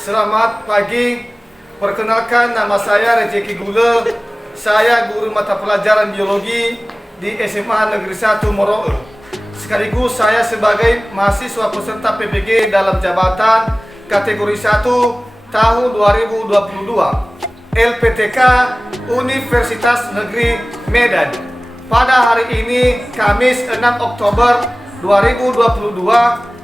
Selamat pagi. Perkenalkan, nama saya Rezeki Gule. Saya guru mata pelajaran biologi di SMA Negeri 1 Moroe. Sekaligus saya sebagai mahasiswa peserta PPG dalam jabatan kategori 1 tahun 2022 LPTK Universitas Negeri Medan. Pada hari ini, Kamis 6 Oktober 2022,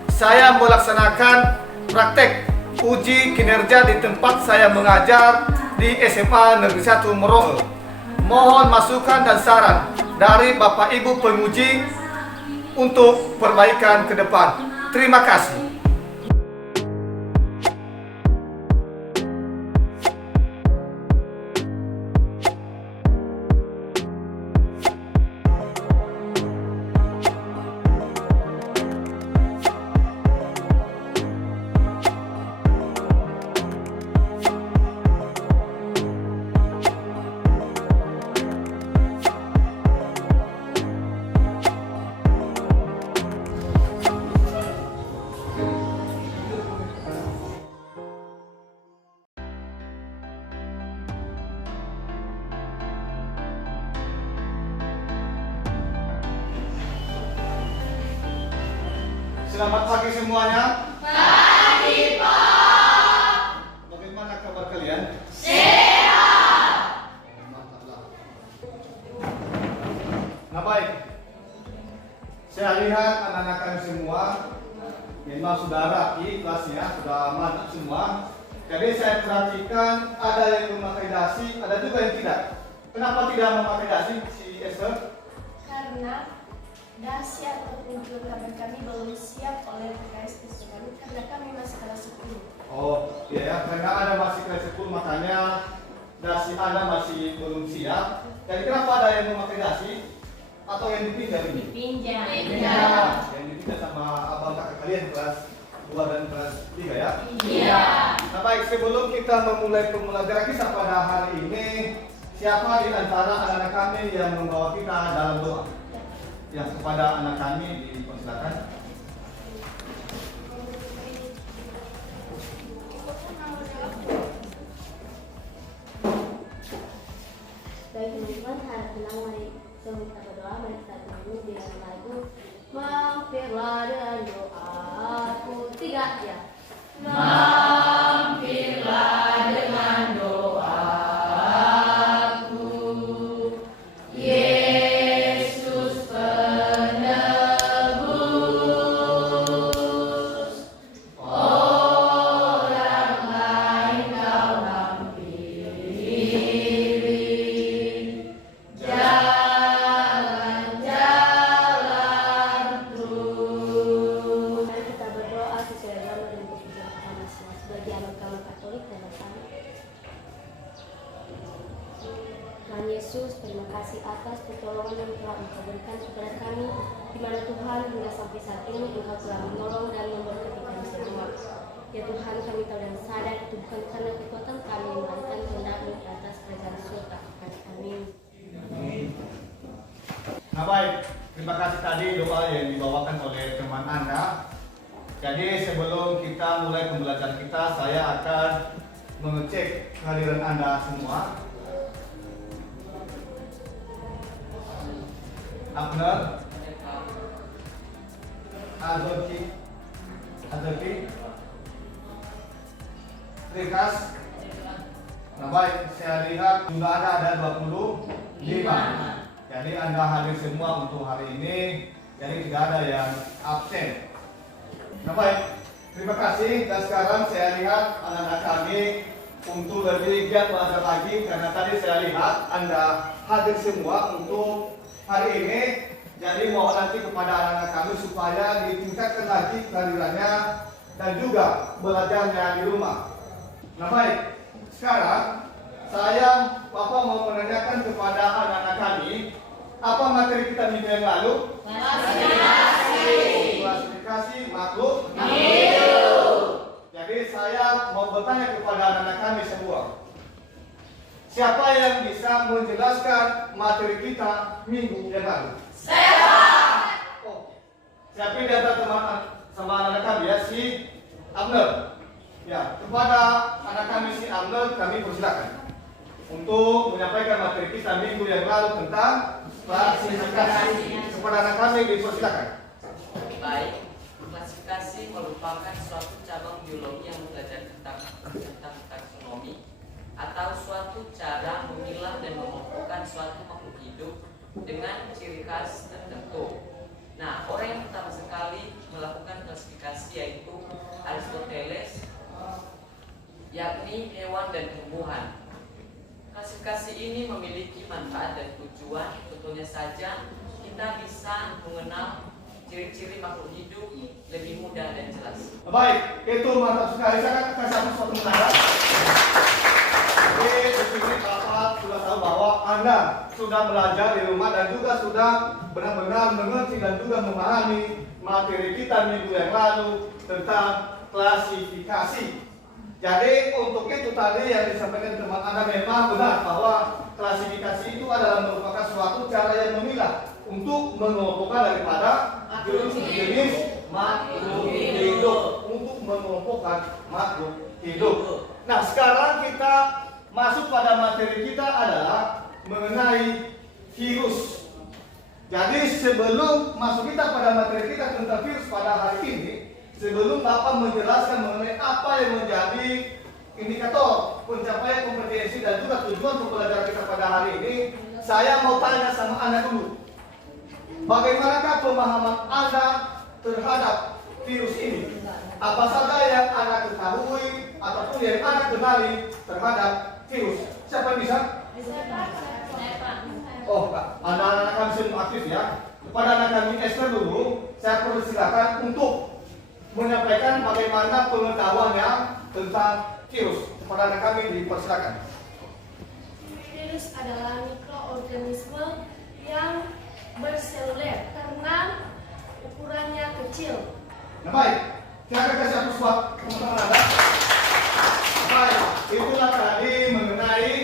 saya melaksanakan praktek uji kinerja di tempat saya mengajar di SMA Negeri 1 Moroe. Mohon masukan dan saran dari Bapak Ibu penguji untuk perbaikan ke depan. Terima kasih. Selamat pagi semuanya. Pagi, Pak. Bagaimana kabar kalian? Sehat. Mantaplah. Nah baik, saya lihat anak-anak kami semua memang sudah rapi kelasnya, sudah mantap semua. Jadi saya perhatikan ada yang memakai dasi, ada juga yang tidak. Kenapa tidak memakai dasi, si Esther? Karena dasi ataupun kelengkapan kami belum siap oleh PKS kami karena kami masih kelas 10. Oh iya ya, karena ada masih kelas 10 makanya dasi Anda masih belum siap. Jadi kenapa ada yang memakai dasi atau yang dipinjam ini? Pinjam. Yang dipinjam sama abang kakak kalian kelas 2 dan kelas 3 ya? Iya. Nah baik, sebelum kita memulai pembelajaran kita pada hari ini, siapa di antara anak-anak kami yang membawa kita dalam doa? Yang kepada anak kami dipersilakan. Baik teman-teman, harap tenang, mari sebelum kita berdoa, mari kita bernyanyi dengan lagu Mampirlah dengan doaku. 3 ya. Mampirlah dengan doaku, Yesus penebus. Orang lain kau hampiri, jalan-jalan terus. Mari kita berdoa sesuai agama dan kebijakan kita masing-masing sebagai agama Katolik dan Katolik. Tuhan Yesus, terima kasih atas pertolongan yang telah Engkau berikan kepada kami, di mana Tuhan hingga sampai saat ini Engkau telah menolong dan memberkati kami semua. Ya Tuhan, kami tahu dan sadar itu bukan karena kekuatan kami, melainkan kehendak-Mu di atas kerajaan surga. Amin. Nah baik, terima kasih tadi doa yang dibawakan oleh teman Anda. Jadi sebelum kita mulai pembelajaran kita, saya akan mengecek kehadiran Anda semua. Abner, Azorki, Trikas. Nah baik, saya lihat jumlah Anda ada 25. Jadi Anda hadir semua untuk hari ini, jadi tidak ada yang absen. Nah baik, terima kasih. Dan sekarang saya lihat anak-anak kami untuk lebih giat belajar lagi, karena tadi saya lihat Anda hadir semua untuk hari ini. Jadi mohon nanti kepada anak-anak kami supaya ditingkatkan lagi kehadirannya dan juga belajarnya di rumah. Nah baik, sekarang saya Bapak mau menanyakan kepada anak-anak kami, apa materi kita minggu yang lalu? Klasifikasi makhluk hidup. Jadi saya mau bertanya kepada anak-anak kami semua, siapa yang bisa menjelaskan materi kita minggu yang lalu? Saya. Oh, siapa yang datang sama anak-anak kami ya? Si Abner. Ya, kepada anak kami si Amnel kami persilakan untuk menyampaikan materi kita minggu yang lalu tentang klasifikasi. Kepada anak kami dipersilakan. Baik, klasifikasi merupakan suatu cabang biologi yang belajar tentang taksonomi atau suatu cara memilah dan mengelompokkan suatu makhluk hidup dengan ciri khas tertentu. Nah, orang yang pertama sekali melakukan klasifikasi yaitu Aristoteles, yakni hewan dan tumbuhan. Klasifikasi ini memiliki manfaat dan tujuan. Contohnya saja, kita bisa mengenal ciri-ciri makhluk hidup lebih mudah dan jelas. Baik, itu mantap sekali. Saya akan kasih suatu menara. Jadi, di sini Bapak sudah tahu bahwa Anda sudah belajar di rumah dan juga sudah benar-benar mengerti dan juga memahami materi kita minggu yang lalu tentang klasifikasi. Jadi untuk itu tadi yang disampaikan teman Anda memang benar bahwa klasifikasi itu adalah merupakan suatu cara yang memilah untuk mengelompokkan daripada jenis makhluk hidup, untuk mengelompokkan makhluk hidup. Nah, sekarang kita masuk pada materi kita adalah mengenai virus. Jadi sebelum masuk kita pada materi kita tentang virus pada hari ini, sebelum Bapak menjelaskan mengenai apa yang menjadi indikator pencapaian kompetensi dan juga tujuan pembelajaran kita pada hari ini, saya mau tanya sama Anda dulu. Bagaimanakah pemahaman Anda terhadap virus ini? Apa saja yang Anda ketahui ataupun yang Anda kenali terhadap virus? Siapa yang bisa? Oh, anak-anak kami semua aktif ya. Kepada anak kami Esther dulu, saya persilakan untuk menyampaikan bagaimana pengetahuannya tentang virus. Kepada anak kami dipersilakan. Virus adalah mikroorganisme yang berseluler karena ukurannya kecil. Nah, baik, saya akan kasih satu suap teman-teman Anda. Baik, itulah tadi mengenai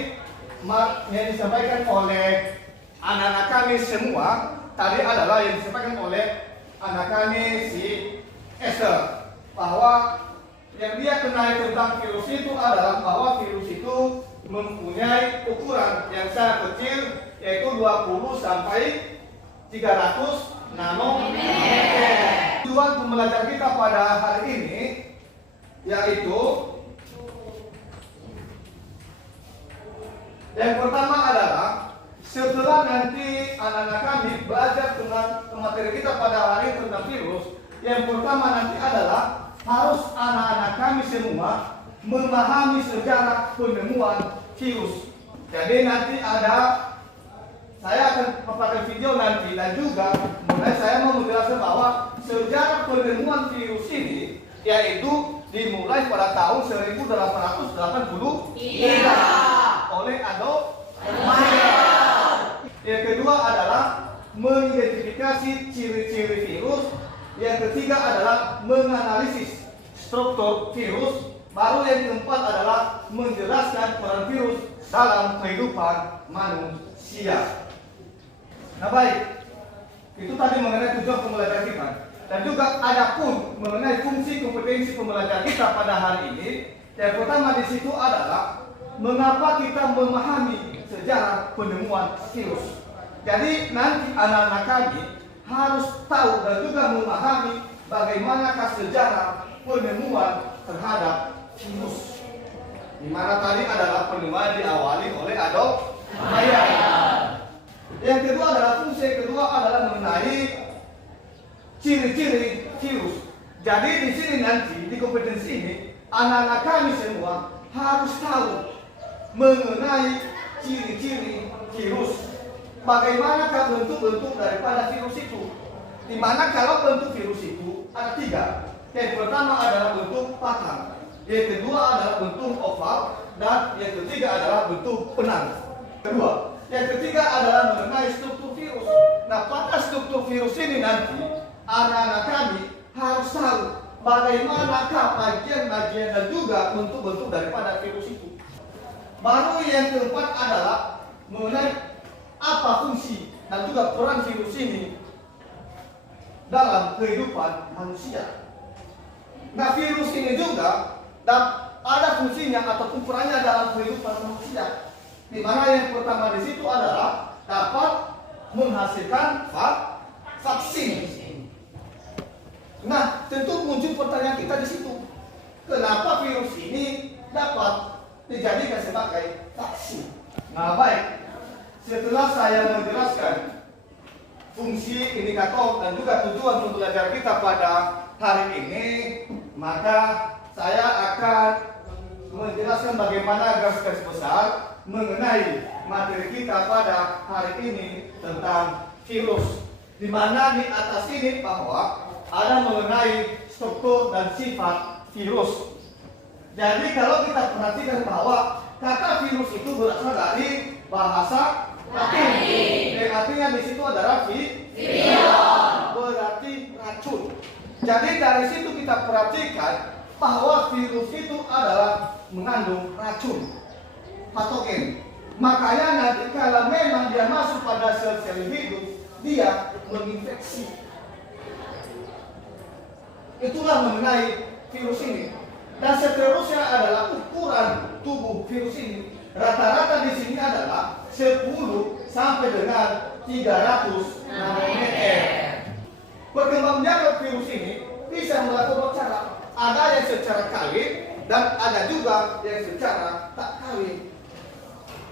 yang disampaikan oleh anak-anak kami semua. Tadi adalah yang disampaikan oleh anak kami si Esther, bahwa yang dia kenal tentang virus itu adalah bahwa virus itu mempunyai ukuran yang sangat kecil, yaitu 20 sampai 300 nanometer. Tujuan pembelajaran kita pada hari ini yaitu yang pertama adalah setelah nanti anak-anak kami belajar tentang materi kita pada hari ini tentang virus, yang pertama nanti adalah harus anak-anak kami semua memahami sejarah penemuan virus. Jadi nanti saya akan pakai video nanti dan juga mulai saya mau menjelaskan bahwa sejarah penemuan virus ini yaitu dimulai pada tahun 1883 oleh Adolf Meyer. Yang kedua adalah mengidentifikasi ciri-ciri virus. Yang ketiga adalah menganalisis struktur virus. Baru yang keempat adalah menjelaskan peran virus dalam kehidupan manusia. Nah, baik, itu tadi mengenai tujuan pembelajaran kita. Dan juga ada pun mengenai fungsi kompetensi pembelajaran kita pada hari ini. Yang pertama di situ adalah mengapa kita memahami sejarah penemuan virus. Jadi nanti anak-anak kami harus tahu dan juga memahami bagaimanakah sejarah penemuan terhadap virus. Di mana tadi adalah penemuan diawali oleh Adolf Meyer. Yang kedua adalah fungsi kedua adalah mengenai ciri-ciri virus. Jadi di sini nanti di kompetensi ini anak-anak kami semua harus tahu mengenai ciri-ciri virus. Bagaimanakah bentuk-bentuk daripada virus itu? Di mana kalau bentuk virus itu ada 3. Yang pertama adalah bentuk patah, yang kedua adalah bentuk oval, dan yang ketiga adalah bentuk penang. Kedua, yang ketiga adalah mengenai struktur virus. Nah, pada struktur virus ini nanti anak-anak kami harus tahu bagaimanakah bagian-bagian dan juga bentuk-bentuk daripada virus itu. Baru yang keempat adalah mengenai apa fungsi dan juga peran virus ini dalam kehidupan manusia. Nah, virus ini juga dan ada fungsinya ataupun perannya dalam kehidupan manusia. Di mana yang pertama di situ adalah dapat menghasilkan vaksin. Nah, tentu muncul pertanyaan kita di situ. Kenapa virus ini dapat dijadikan sebagai vaksin? Nah, baik. Setelah saya menjelaskan fungsi, indikator, dan juga tujuan pembelajaran kita pada hari ini, maka saya akan menjelaskan bagaimana garis besar mengenai materi kita pada hari ini tentang virus. Di mana di atas ini bahwa ada mengenai struktur dan sifat virus. Jadi kalau kita perhatikan bahwa kata virus itu berasal dari bahasa Latin. Yang artinya di situ adalah berarti racun. Jadi dari situ kita perhatikan bahwa virus itu adalah mengandung racun, patogen. Makanya nanti kalau memang dia masuk pada sel-sel hidup, dia menginfeksi. Itulah mengenai virus ini. Dan seterusnya adalah ukuran tubuh virus ini. Rata-rata di sini adalah 10 sampai dengan 300 nanometer. Perkembangbiakan virus ini bisa melakukan cara. Ada yang secara kawin dan ada juga yang secara tak kawin.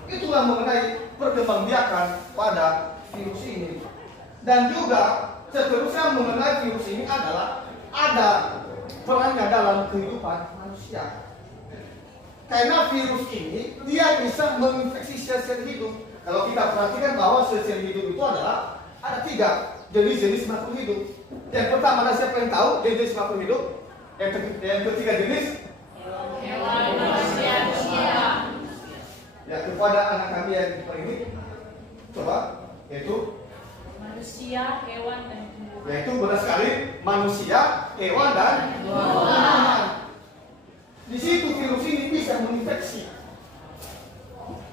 Itulah mengenai perkembangbiakan pada virus ini. Dan juga seterusnya mengenai virus ini adalah ada perannya dalam kehidupan manusia. Karena virus ini dia bisa menginfeksi sel-sel hidup. Kalau kita perhatikan bahwa sel-sel hidup itu adalah ada 3 jenis-jenis makhluk hidup. Yang pertama, ada siapa yang tahu jenis makhluk hidup? Yang ketiga jenis Hewan, manusia. ya, kepada anak kami yang ini coba, yaitu Manusia, hewan, dan tumbuhan. yaitu benar sekali manusia, hewan, dan tumbuhan. Di situ virus ini bisa menginfeksi.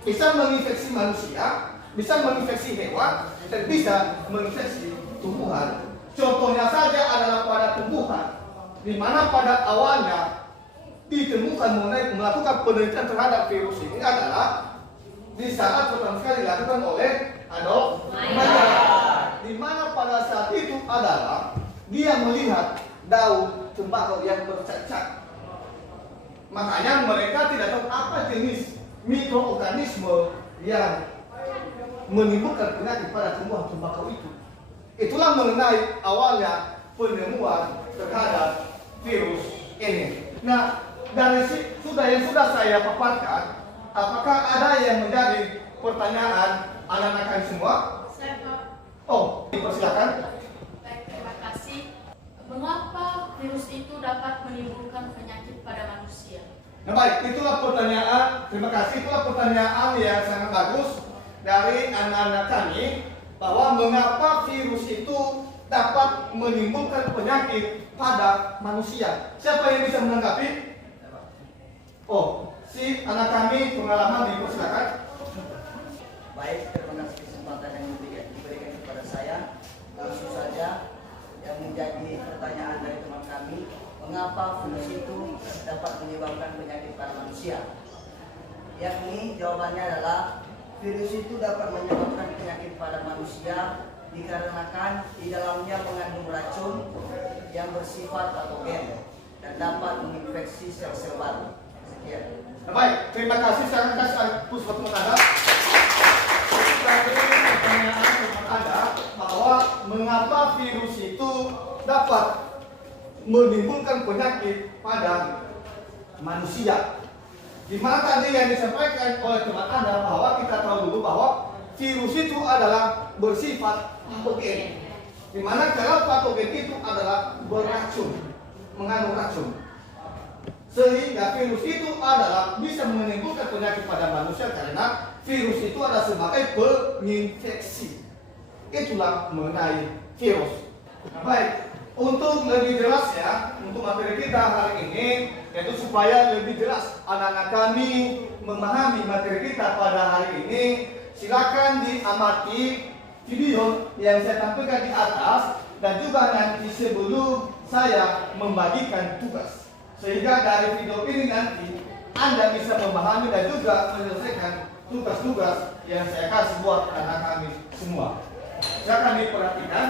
Bisa menginfeksi manusia, bisa menginfeksi hewan, dan bisa menginfeksi tumbuhan. Contohnya saja adalah pada tumbuhan, di mana pada awalnya ditemukan mengenai melakukan penelitian terhadap virus ini adalah di saat pertama kali dilakukan oleh Adolf Meyer, di mana pada saat itu adalah dia melihat daun tembakau yang bercacat. Makanya mereka tidak tahu apa jenis mikroorganisme yang menimbulkan penyakit pada tumbuhan tembakau itu. Itulah mengenai awalnya penemuan terhadap virus ini. Nah, dari yang sudah saya paparkan, apakah ada yang menjadi pertanyaan anak-anak kalian semua? Saya Pak. Oh, dipersilakan. Baik, terima kasih. Mengapa virus itu dapat menimbulkan penyakit pada manusia? Nah baik, itulah pertanyaan, terima kasih, itulah pertanyaan yang sangat bagus dari anak-anak kami, bahwa mengapa virus itu dapat menimbulkan penyakit pada manusia. Siapa yang bisa menanggapi? Oh, si anak kami pengalaman, dipersilakan. Baik, terima kasih kesempatan yang diberikan kepada saya. Langsung saja yang menjadi pertanyaan dari teman kami, mengapa virus itu dapat menyebabkan penyakit pada manusia? Yakni jawabannya adalah virus itu dapat menyebabkan penyakit pada manusia dikarenakan di dalamnya mengandung racun yang bersifat patogen dan dapat menginfeksi sel-sel baru. Sekian. Nah, baik, terima kasih, saya kasih pusat teman Anda. Tadi pertanyaan teman Anda bahwa mengapa virus itu dapat menimbulkan penyakit pada manusia. Di mana tadi yang disampaikan oleh teman Anda bahwa kita tahu dulu bahwa virus itu adalah bersifat patogen. Di mana kalau patogen itu adalah beracun, mengandung racun. Sehingga virus itu adalah bisa menimbulkan penyakit pada manusia karena virus itu adalah sebagai penginfeksi. Itulah mengenai virus. Nah, baik, untuk lebih jelas ya, untuk materi kita hari ini, yaitu supaya lebih jelas anak-anak kami memahami materi kita pada hari ini, silakan diamati video yang saya tampilkan di atas dan juga nanti sebelum saya membagikan tugas. Sehingga dari video ini nanti Anda bisa memahami dan juga menyelesaikan tugas-tugas yang saya kasih buat anak kami semua. Silakan diperhatikan.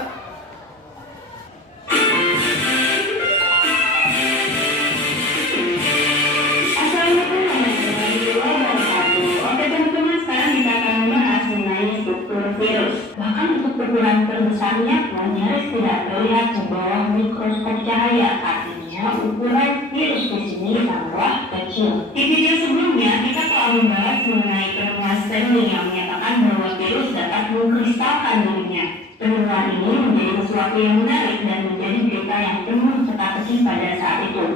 Assalamualaikum warahmatullahi wabarakatuh. Oke teman-teman, sekarang kita akan membahas mengenai struktur virus. Bahkan untuk ukuran terbesarnya pun nyaris tidak terlihat di bawah mikroskop cahaya. Artinya ukuran virus di sini sangatlah kecil. Di video sebelumnya kita telah membahas mengenai penemuan Stanley yang menyatakan bahwa virus dapat mengkristalkan dirinya. Penemuan ini menjadi sesuatu yang menarik dan menjadi berita yang penuh teka-teki pada saat itu.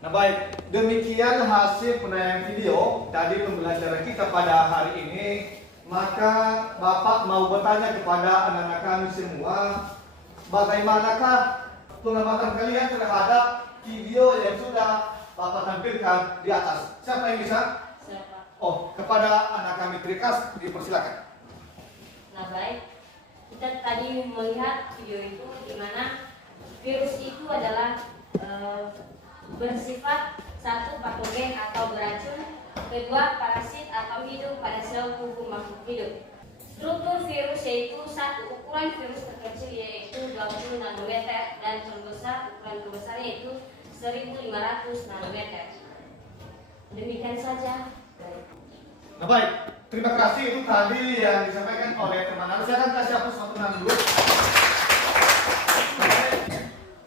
Nah baik, demikian hasil penayangan video dari pembelajaran kita pada hari ini. Maka Bapak mau bertanya kepada anak-anak kami semua, bagaimanakah pengamatan kalian terhadap video yang sudah Bapak tampilkan di atas? Siapa yang bisa? Siapa? Oh, kepada anak kami Trikas, dipersilakan. Nah baik, kita tadi melihat video itu di mana virus itu adalah bersifat satu patogen atau beracun, kedua parasit atau hidup pada sel tubuh makhluk hidup. Struktur virus yaitu satu, ukuran virus terkecil yaitu 20 nanometer dan terbesar ukuran terbesar yaitu 1500 nanometer. Demikian saja. Nah baik, terima kasih. Itu tadi yang disampaikan oleh teman Anda. Saya akan kasih hapus teman dulu.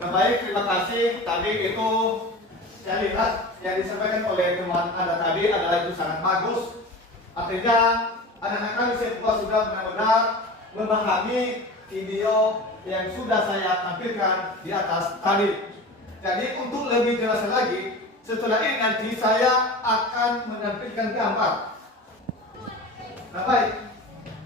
Nah baik, terima kasih. Tadi itu saya lihat yang disampaikan oleh teman Anda tadi adalah itu sangat bagus. Artinya anak-anak kami semua sudah benar-benar memahami video yang sudah saya tampilkan di atas tadi. Jadi untuk lebih jelas lagi, setelah ini nanti saya akan menampilkan gambar. Nah baik,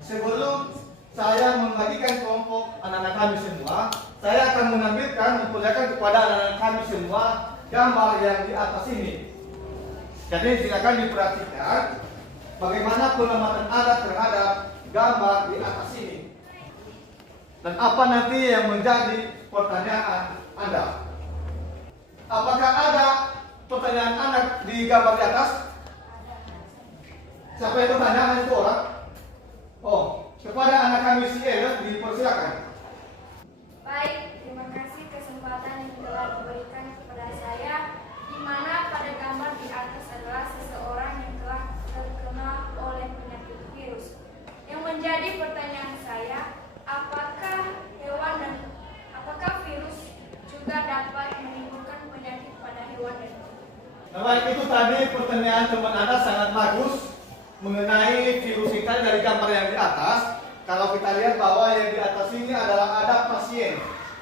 sebelum saya membagikan kelompok anak-anak kami semua, saya akan memperlihatkan kepada anak-anak kami semua gambar yang di atas ini. Jadi silakan diperhatikan bagaimana pengamatan Anda terhadap gambar di atas ini. Dan apa nanti yang menjadi pertanyaan Anda? Apakah ada pertanyaan Anda di gambar di atas? Siapa yang bertanya? Itu orang? Oh, kepada anak kami si Ellen dipersilakan. Baik, terima kasih kesempatan yang telah diberikan kepada saya, di mana pada gambar di atas adalah seseorang yang telah terkena oleh penyakit virus. Yang menjadi pertanyaan saya, apakah hewan dan apakah virus juga dapat menimbulkan penyakit pada hewan dan Nah baik, itu tadi pertanyaan teman Anda sangat bagus mengenai virus ini dari gambar yang di atas. Kalau kita lihat bahwa yang di atas ini adalah ada pasien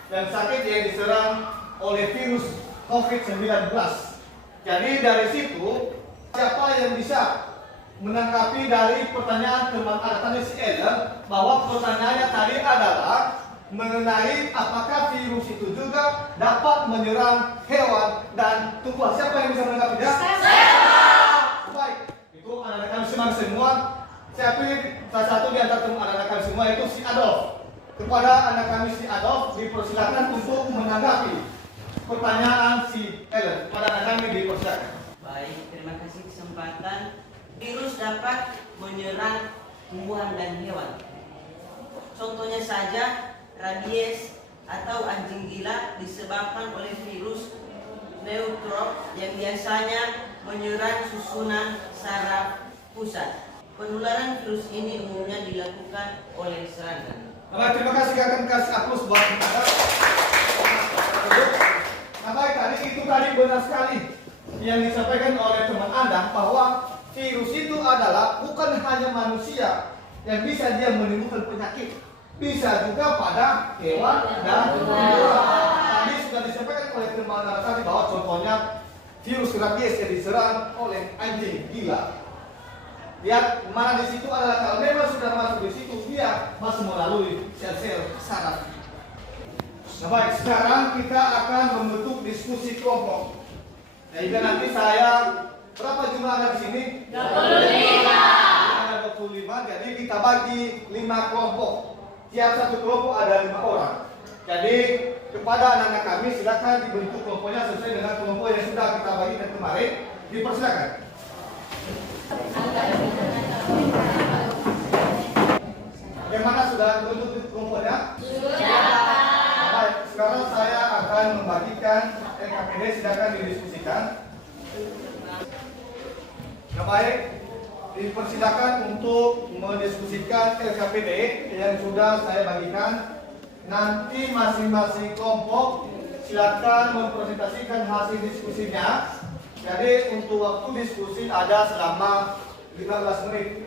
yang sakit yang diserang oleh virus COVID-19. Jadi dari situ siapa yang bisa menanggapi dari pertanyaan teman Anda tadi si Ellen, bahwa pertanyaannya tadi adalah mengenai apakah virus itu juga dapat menyerang hewan dan tumbuhan. Siapa yang bisa menanggapinya? Baik, itu anak-anak kami semua. Saya pilih salah satu di antara teman anak-anak kami semua, itu si Adolf. Kepada anak kami si Adolf dipersilakan untuk menanggapi pertanyaan si Ellen. Kepada anak kami dipersilakan. Baik, terima kasih kesempatan. Virus dapat menyerang tumbuhan dan hewan. Contohnya saja rabies atau anjing gila disebabkan oleh virus neutrop yang biasanya menyerang susunan saraf pusat. Penularan virus ini umumnya dilakukan oleh serangga. Baik, terima kasih. Akan kasih hapus buat Anda. Nah baik, tadi itu tadi benar sekali yang disampaikan oleh teman Anda bahwa virus itu adalah bukan hanya manusia yang bisa dia menimbulkan penyakit, bisa juga pada hewan dan tumbuhan. Tadi sudah disampaikan oleh teman Anda tadi bahwa contohnya virus rabies yang diserang oleh anjing gila. Lihat mana di situ adalah kalau memang sudah masuk di situ dia masih melalui sel-sel saraf. Nah baik, sekarang kita akan membentuk diskusi kelompok. Sehingga nanti saya berapa jumlah ada di sini? 25. Ada 25, jadi kita bagi 5 kelompok. Tiap satu kelompok ada 5 orang. Jadi kepada anak-anak kami silakan dibentuk kelompoknya sesuai dengan kelompok yang sudah kita bagikan kemarin. Dipersilakan. Bagaimana sudah bentuk kelompoknya? Sudah. Baik, sekarang saya akan membagikan LKPD, silakan didiskusikan. Nah, baik, dipersilakan untuk mendiskusikan LKPD yang sudah saya bagikan. Nanti masing-masing kelompok silakan mempresentasikan hasil diskusinya. Jadi untuk waktu diskusi ada selama 15 menit.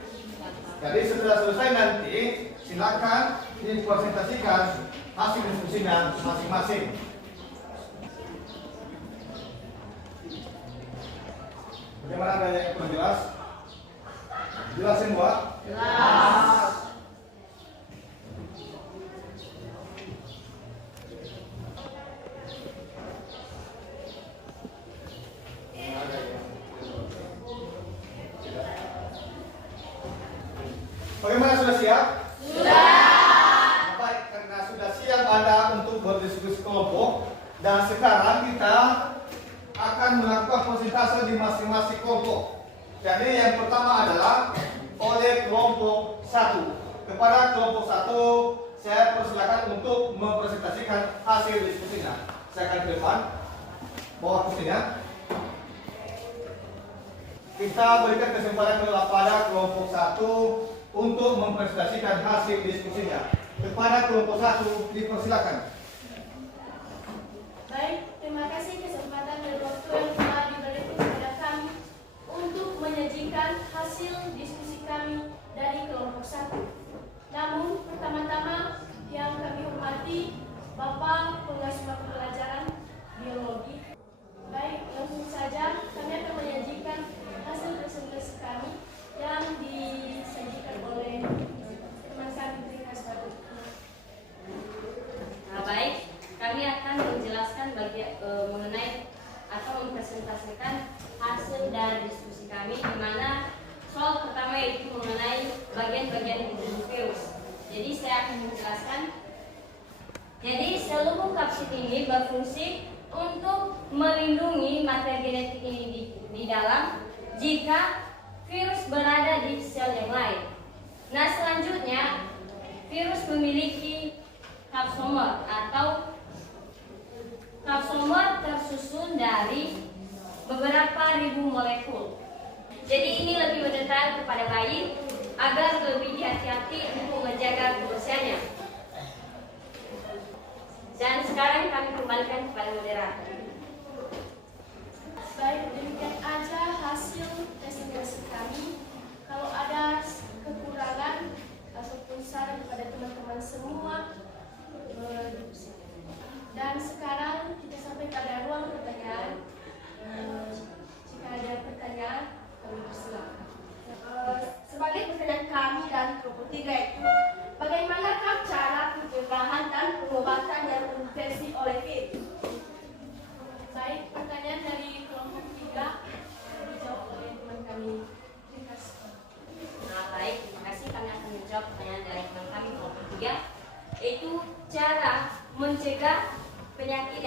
Jadi setelah selesai nanti silakan dipresentasikan hasil diskusinya masing-masing. Bagaimana ada yang kurang jelas? Jelas semua? Jelas. Bagaimana, sudah siap? Sudah. Baik, karena sudah siap Anda untuk berdiskusi kelompok, dan sekarang kita akan melakukan persentase di masing-masing kelompok. Jadi yang pertama adalah oleh kelompok 1. Kepada kelompok 1 saya persilakan untuk mempresentasikan hasil diskusinya. Saya akan ke depan, bawa kursinya. Kita berikan kesempatan kepada kelompok 1 untuk mempresentasikan hasil diskusinya. Kepada kelompok 1 dipersilakan. Baik, terima kasih kesempatan dan waktu yang telah diberikan kepada kami untuk menyajikan hasil diskusi kami dari kelompok 1. Namun, pertama-tama yang kami hormati Bapak Pengawas Mata Pelajaran Biologi. Baik, langsung saja kami akan menyajikan hasil presentasi kami yang disajikan oleh teman kami Trikas Batu. Nah, baik, kami akan menjelaskan mengenai atau mempresentasikan hasil dari diskusi kami, di mana soal pertama yaitu mengenai bagian-bagian tubuh virus. Jadi saya akan menjelaskan. Jadi seluruh kapsid ini berfungsi untuk melindungi materi genetik ini di dalam jika virus berada di sel yang lain. Nah, selanjutnya virus memiliki kapsomer atau kapsomer tersusun dari beberapa ribu molekul. Jadi ini lebih mendetail kepada bayi agar lebih hati-hati untuk menjaga kebersihannya. Dan sekarang kami kembalikan kepada moderator. Baik, demikian aja hasil presentasi kami. Kalau ada kekurangan ataupun saran kepada teman-teman semua, dan sekarang kita sampai pada ruang pertanyaan. Jika ada pertanyaan, kami persilakan. Sebagai pertanyaan kami dan kelompok 3 itu, bagaimanakah cara pencegahan dan pengobatan yang terinfeksi oleh virus? Baik, pertanyaan dari kelompok 3 dijawab oleh teman kami. Nah, baik, terima kasih. Kami akan menjawab pertanyaan dari teman kami kelompok 3, yaitu cara mencegah penyakit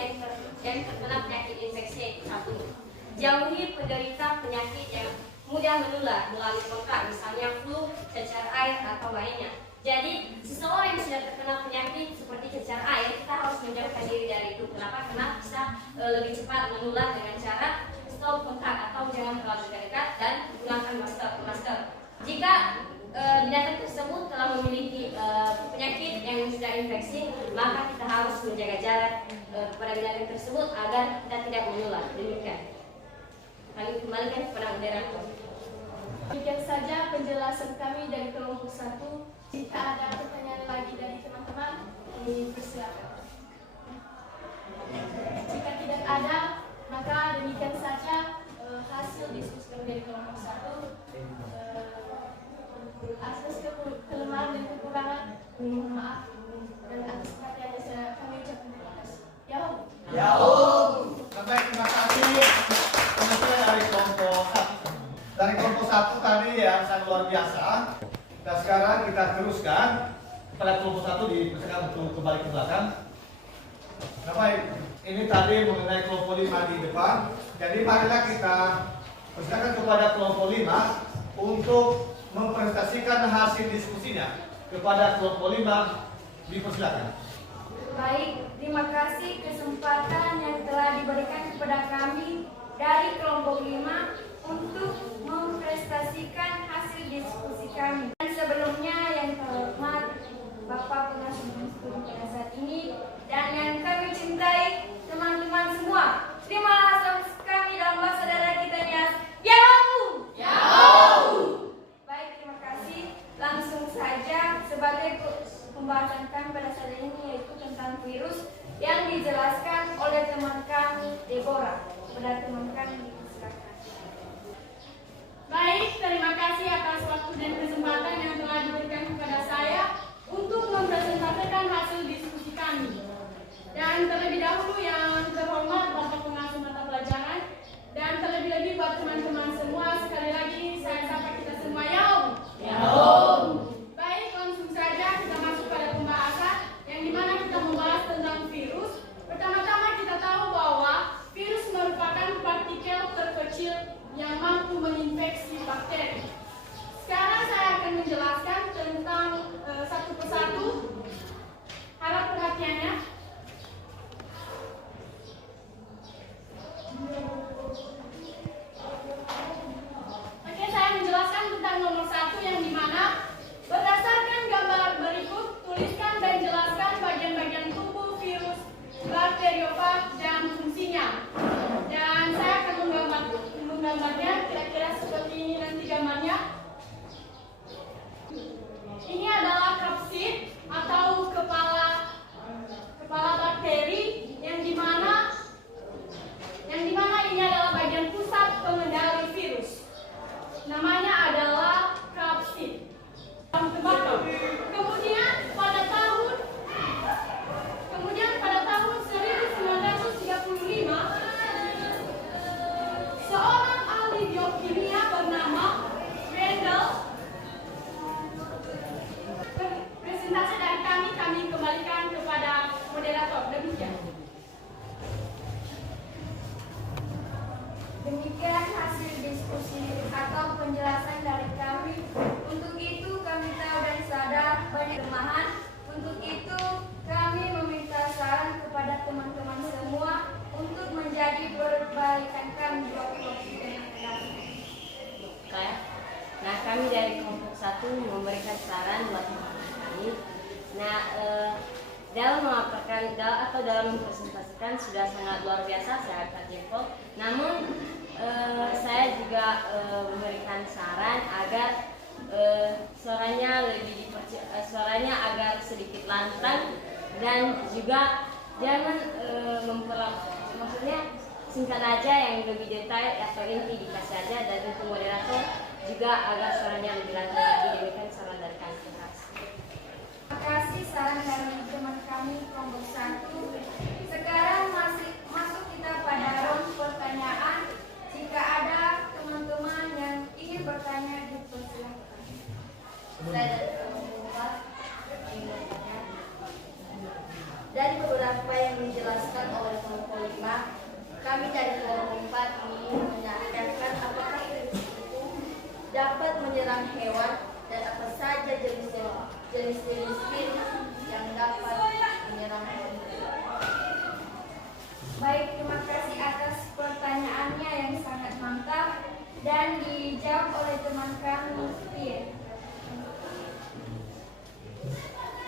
yang terkena penyakit infeksi. Yaitu 1. Jauhi penderita penyakit yang mudah menular melalui kontak, misalnya flu, cacar air atau lainnya. Jadi seseorang yang sudah terkena penyakit seperti cacar air, kita harus menjauhkan diri dari itu. Kenapa? Karena bisa lebih cepat menular dengan cara stop kontak atau jangan terlalu dekat dan gunakan masker. Jika binatang tersebut telah memiliki penyakit yang sudah infeksi, maka kita harus menjaga jarak kepada binatang tersebut agar kita tidak menular. Demikian. Kami kembalikan kepada moderator. Demikian saja penjelasan kami dari kelompok 1. Jika ada pertanyaan lagi dari teman-teman, dipersilakan. Jika tidak ada, maka demikian saja hasil diskusi kami dari kelompok 1. Atas kelemahan dan kekurangan, mohon maaf, dan atas perhatiannya kami ucapkan terima kasih. Baik, terima kasih. Kemudian dari kelompok 1. Dari kelompok 1 tadi yang sangat luar biasa. Dan sekarang kita teruskan kepada kelompok 1 dipersilakan untuk kembali ke belakang. Nah baik, ini tadi mengenai kelompok 5 di depan. Jadi marilah kita persilakan kepada kelompok 5 untuk mempresentasikan hasil diskusinya. Kepada kelompok 5 dipersilakan. Baik, terima kasih kesempatan yang telah diberikan kepada kami dari kelompok 5 untuk mempresentasikan hasil diskusi kami. Dan sebelumnya yang terhormat Bapak Pengasuh Studi pada saat ini dan yang kami cintai teman-teman semua, terimalah salam kami dalam bahasa daerah kita Nias. Yahoo! Yahoo! Baik, terima kasih. Langsung saja sebagai pembahasan kami pada saat ini yaitu tentang virus yang dijelaskan oleh teman kami Deborah. Kepada teman kami silakan. Baik, terima kasih atas waktu dan kesempatan yang telah diberikan kepada saya untuk mempresentasikan hasil diskusi kami. Dan terlebih dahulu yang terhormat Bapak Pengasuh Mata Pelajaran dan terlebih-lebih buat teman-teman semua, sekali lagi saya sapa kita semua Yahoo! Baik, langsung saja kita masuk pada pembahasan yang dimana kita membahas tentang virus. Pertama-tama kita tahu bahwa virus merupakan partikel terkecil yang mampu menginfeksi bakteri. Sekarang saya akan menjelaskan tentang satu persatu. Harap perhatiannya. Oke, saya menjelaskan tentang nomor 1 yang dimana berdasarkan gambar berikut, tuliskan dan jelaskan bagian-bagian tubuh virus bakteriofag dan fungsinya. Dan saya akan menggambarnya kira-kira seperti ini nanti gambarnya. Ini adalah kapsid atau kepala bakteri yang dimana ini adalah bagian pusat pengendali virus. Namanya adalah kapsid. Kemudian pada tahun 1935 seorang ahli biokimia bernama Randall. Presentasi dari kami kembalikan kepada moderator. Demikian hasil diskusi atau penjelasan dari kami. Untuk itu kami tahu dan sadar banyak kelemahan. Untuk itu kami meminta saran kepada teman-teman semua untuk menjadi perbaikan kami di waktu-waktu yang akan datang. Nah, kami dari kelompok 1 memberikan saran buat teman-teman kami. Nah, dalam memaparkan atau dalam mempresentasikan sudah sangat luar biasa, saya angkat jempol. Namun saya juga memberikan saran agar suaranya agar sedikit lantang dan juga jangan maksudnya singkat aja, yang lebih detail atau inti dikasih aja, dan untuk moderator juga agar suaranya lebih lantang lagi. Demikian saran dari kami. Terima kasih saran dari teman kami kelompok 1. Sekarang masuk kita pada round pertanyaan. Jika ada teman-teman yang ingin bertanya, dipersilakan. Saya dari kelompok 4 ingin bertanya. Dari beberapa yang dijelaskan oleh kelompok 5, kami dari kelompok 4 ingin menanyakan apakah virus itu dapat menyerang hewan dan apa saja jenis-jenis virus yang dapat menyerang hewan. Baik, terima kasih atas pertanyaannya yang sangat mantap dan dijawab oleh teman kami, Pierre.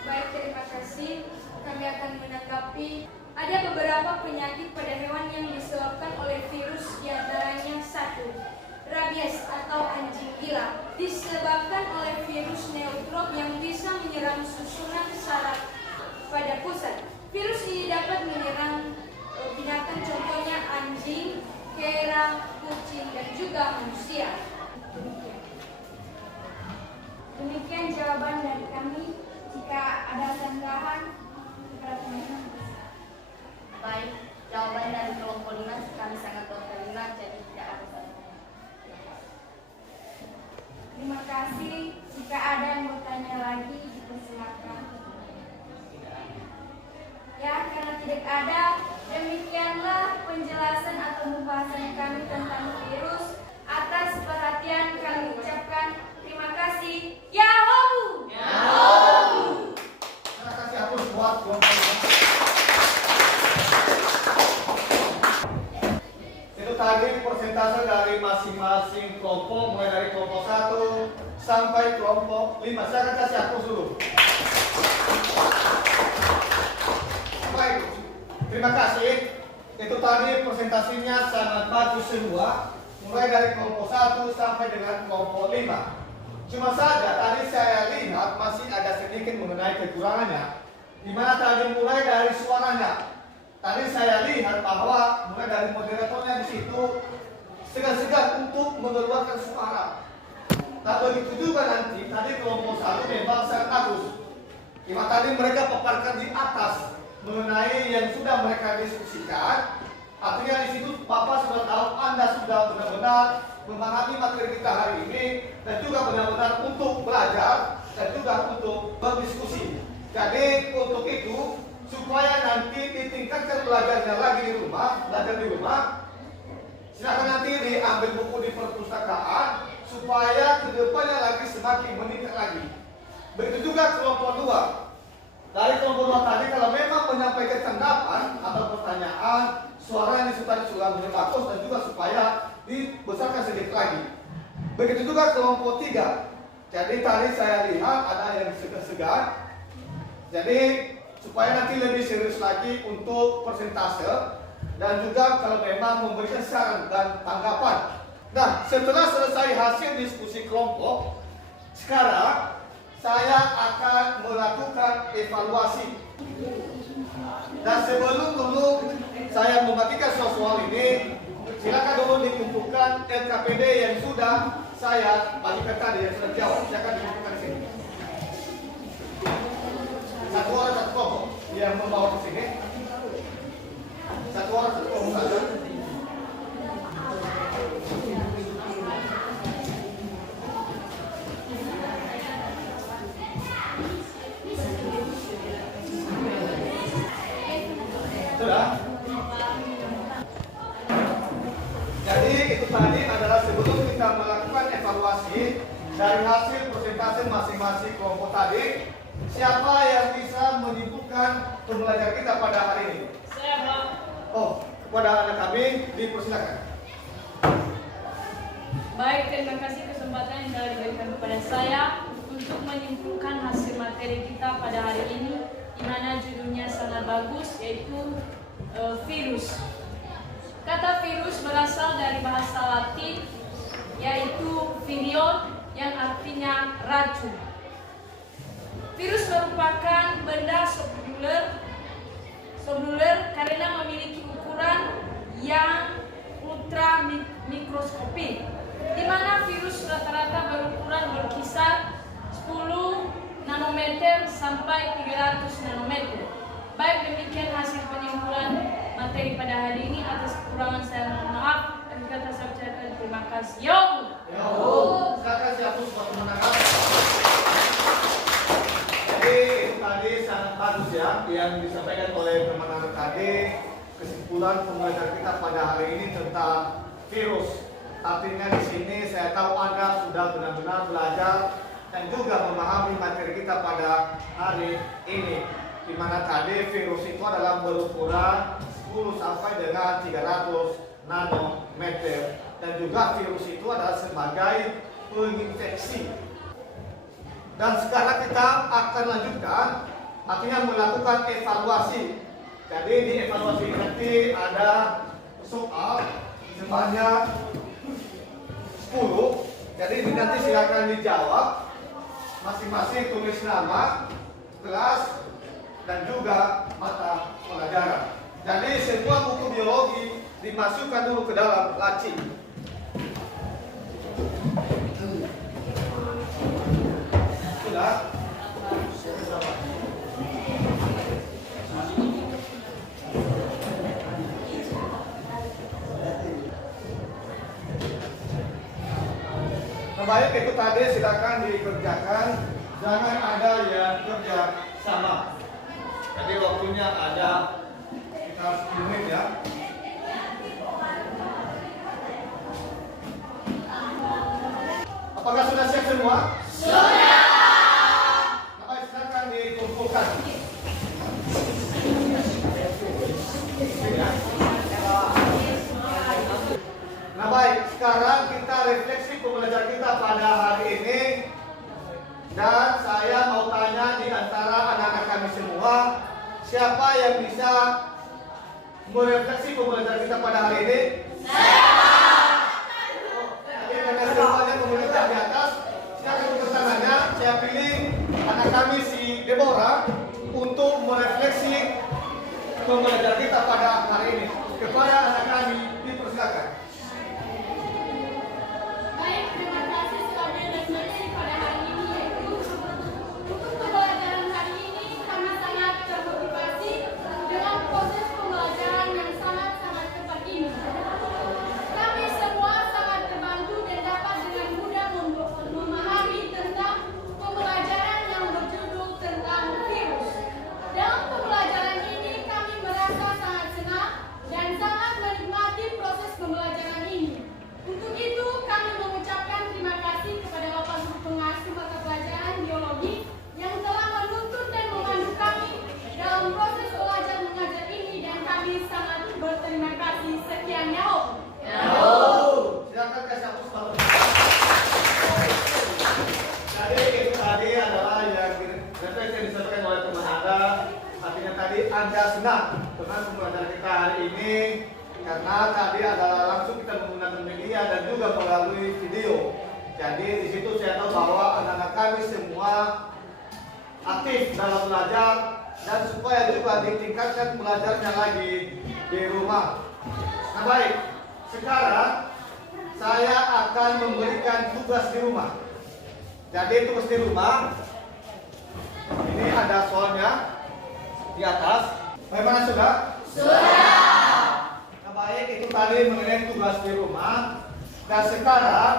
Baik, terima kasih. Kami akan menanggapi. Ada beberapa penyakit pada hewan yang disebabkan oleh virus, diantaranya 1. Rabies atau anjing gila disebabkan oleh virus neutrop yang bisa menyerang susunan saraf pada pusat. Virus ini dapat menyerang binatang, contohnya anjing, kera, kucing, dan juga manusia. Demikian jawaban dari kami. Jika ada sanggahan kepada teman-teman. Baik, jawaban dari kelompok 5 kami sangat berterima, jadi tidak ada saran. Terima kasih. Jika ada yang bertanya lagi, dipersilakan. Ya, karena tidak ada, kami tentang virus. Atas perhatian kami ucapkan terima kasih. Yahoo! Terima kasih hapus buat kelompok. Itu tadi persentase dari masing-masing kelompok, mulai dari kelompok 1 sampai kelompok 5. Saya akan kasih hapus dulu. Baik, terima kasih. Itu tadi presentasinya sangat bagus semua, mulai dari kelompok 1 sampai dengan kelompok 5. Cuma saja tadi saya lihat masih ada sedikit mengenai kekurangannya, di mana tadi mulai dari suaranya. Tadi saya lihat bahwa mulai dari moderatornya di situ segan-segan untuk mengeluarkan suara. Tak begitu juga nanti, tadi kelompok 1 memang sangat bagus. Cuma tadi mereka paparkan di atas mengenai yang sudah mereka diskusikan. Artinya di situ Bapak sudah tahu, Anda sudah benar-benar memahami materi kita hari ini, dan juga benar-benar untuk belajar dan juga untuk berdiskusi. Jadi untuk itu, supaya nanti ditingkatkan belajarnya lagi di rumah, belajar di rumah, silakan nanti diambil buku di perpustakaan supaya kedepannya lagi semakin meningkat lagi. Begitu juga kelompok 2. Dari kelompok 2 tadi, kalau memang menyampaikan tanggapan atau pertanyaan, suaranya sudah bagus dan juga supaya dibesarkan sedikit lagi. Begitu juga kelompok 3. Jadi tadi saya lihat ada yang segan-segan. Jadi supaya nanti lebih serius lagi untuk persentase dan juga kalau memang memberikan saran dan tanggapan. Nah, setelah selesai hasil diskusi kelompok, sekarang saya akan melakukan evaluasi. Dan sebelum dulu saya membagikan soal ini, silakan dulu dikumpulkan LKPD yang sudah saya bagikan tadi, yang sudah jawab. Silakan dikumpulkan di sini. Satu orang satu kelompok yang membawa ke sini. Satu orang satu kelompok saja. Sudah. Jadi itu tadi adalah sebelum kita melakukan evaluasi dari hasil persentase masing-masing kelompok tadi. Siapa yang bisa menyimpulkan pembelajaran kita pada hari ini? Saya, Pak. Oh, kepada anak kami dipersilakan. Baik, terima kasih kesempatan yang telah diberikan kepada saya untuk menyimpulkan hasil materi kita pada hari ini, di mana judulnya sangat bagus, yaitu virus. Kata virus berasal dari bahasa Latin, yaitu virion, yang artinya racun. Virus merupakan benda subluler karena memiliki ukuran yang ultra mikroskopik, di mana virus rata-rata berukuran berkisar 10 nanometer sampai 300 nanometer. Baik, demikian hasil penyimpulan materi pada hari ini. Atas kekurangan saya mohon maaf. Dan kata saya ucapkan terima kasih. Yo. Silakan siapa buat kemenangan. Jadi itu tadi sangat bagus ya yang disampaikan oleh teman-teman tadi, kesimpulan pembelajaran kita pada hari ini tentang virus. Artinya di sini saya tahu Anda sudah benar-benar belajar dan juga memahami materi kita pada hari ini, di mana tadi virus itu adalah berukuran 10 sampai dengan 300 nanometer, dan juga virus itu adalah sebagai penginfeksi. Dan sekarang kita akan lanjutkan, artinya melakukan evaluasi. Jadi di evaluasi nanti ada soal sebanyak 10. Jadi ini nanti silakan dijawab. Masing-masing tulis nama, kelas, dan juga mata pelajaran. Jadi semua buku biologi dimasukkan dulu ke dalam laci. Sudah? Baik, itu tadi silakan dikerjakan. Jangan ada yang kerja sama. Jadi waktunya ada sekitar 10 menit ya. semua? Sudah. Nah, baik, silakan dikumpulkan. Nah baik, sekarang kita refleksi pembelajaran kita pada hari ini. Dan saya mau tanya di antara anak-anak kami semua, siapa yang bisa merefleksi pembelajaran kita pada hari ini? Jadi karena semuanya pemerintah di atas, silakan buka tangannya. Saya pilih anak kami si Deborah untuk merefleksi pembelajaran kita pada hari ini. Kepada anak kami, dipersilakan. Baik, terima kasih sudah refleksi pada hari ini, yaitu untuk pembelajaran hari ini sangat-sangat termotivasi dengan proses pembelajaran yang sangat-sangat cepat ini. Kami semua sangat terbantu dan dapat dengan mudah memahami tentang pembelajaran yang berjudul tentang virus. Dalam pembelajaran ini kami merasa sangat senang dan sangat menikmati proses pembelajaran ini. Untuk itu, kami mengucapkan terima kasih kepada Bapak Guru Pengasuh mata pelajaran biologi yang telah menuntun dan memandu kami dalam proses belajar mengajar ini, dan kami sangat berterima kasih. Sekian, Yahoo. Silakan kasih hapus bawah. Jadi itu tadi adalah yang refleksi yang disampaikan oleh teman Anda. Artinya tadi Anda senang dengan pembelajaran kita hari ini karena tadi adalah langsung kita menggunakan media dan juga melalui video. Jadi di situ saya tahu bahwa anak-anak kami semua aktif dalam belajar dan supaya juga ditingkatkan belajarnya lagi di rumah. Nah baik, sekarang saya akan memberikan tugas di rumah. Jadi tugas di rumah ini ada soalnya di atas. Bagaimana sudah? Nah baik, itu tadi mengenai tugas di rumah. Dan sekarang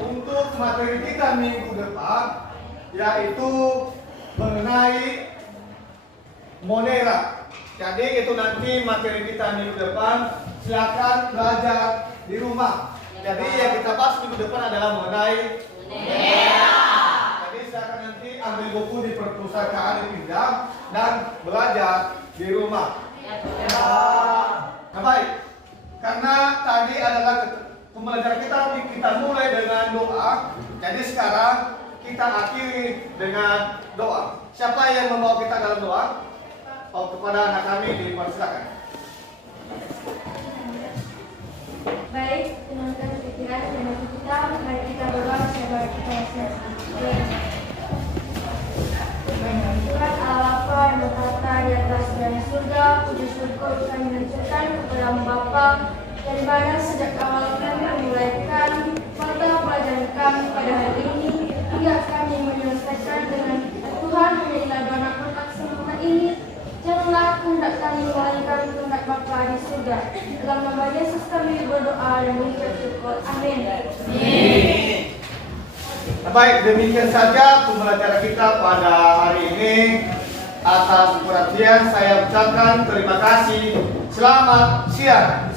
untuk materi kita minggu depan, yaitu mengenai Monera. Jadi itu nanti materi kita minggu depan. Silakan belajar di rumah. Jadi yang kita bahas minggu depan adalah mengenai Monera. Jadi silakan nanti ambil buku di perpustakaan dipinjam dan belajar di rumah. Nah baik, karena tadi adalah pembelajaran kita mulai dengan doa. Jadi sekarang kita akhiri dengan doa. Siapa yang membawa kita dalam doa? Oh, kepada anak kami dipersilakan. Baik, tenangkan pikiran dan hati kita. Mari kita berdoa sebagai kita yang Tuhan Allah Bapa yang berkata di atas dari surga, puji syukur kami hancurkan kepada Bapa, dari mana sejak awal kami memulaikan mata pelajaran kami pada hari ini hingga kami menyelesaikan dengan Tuhan menjadilah doa kotak sempurna ini. Janganlah kehendak kami melainkan kehendak Bapa di surga. Dalam nama Yesus kami berdoa dan mengucap syukur. Amin. Nah, baik, demikian saja pembelajaran kita pada hari ini. Atas perhatian saya ucapkan terima kasih. Selamat siang.